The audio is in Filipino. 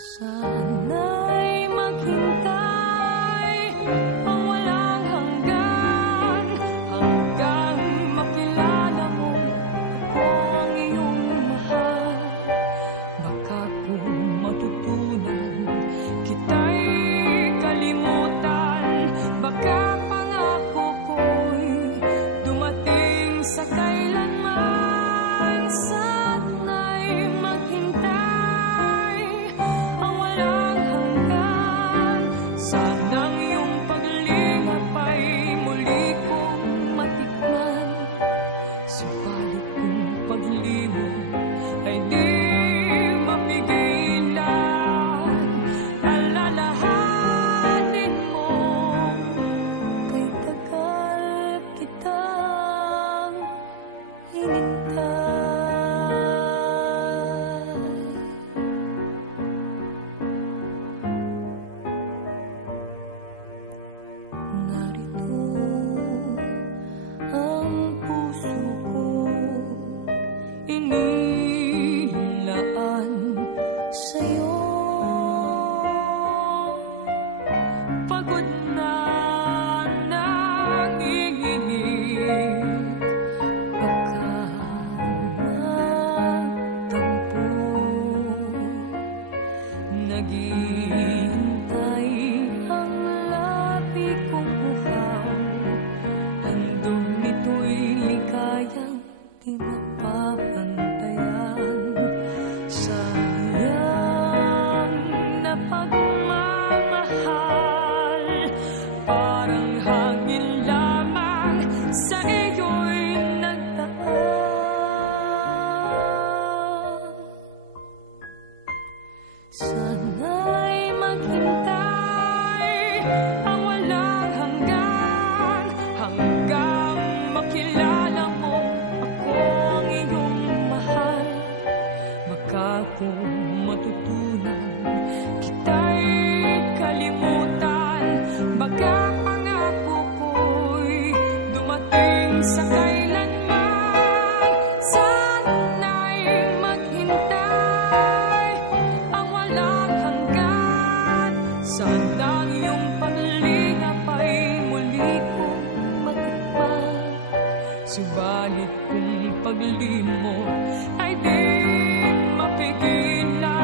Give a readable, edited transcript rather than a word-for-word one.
Sana'y maghintay ang walang hanggan, hanggang makilala mo ako ang iyong mahal. Baka kung matutunan kita'y kalimutan, baka pangako ko'y dumating sa kailanman. Sana'y maghintay ang walang hanggan, sanang iyong paglingap ay muli kong matikman. Subalit kung paglimot ay di mapigilan, alalahanin mo kay tagal kitang hinintay. Narito ang puso ko, inilaan sa'yo. Pagod na nanginginig, baka magtampo. Naghihintay ang labi kong uhaw, handog nito'y ligayang di mapapantayan. Sayang na pagmamahal, parang hangin lamang sa iyo'y nagdaan. Sana'y maghintay ang walang hanggan, hanggang makilala mo ako ang iyong mahal. Baka kung matutunan kita'y kalimutan, baka pangako ko'y dumating sa kailanman. Sana'y maghintay ang walang hanggan, sanang iyong paglingap ay muli kong matikman. Subalit kung paglimot ay di mapigilan,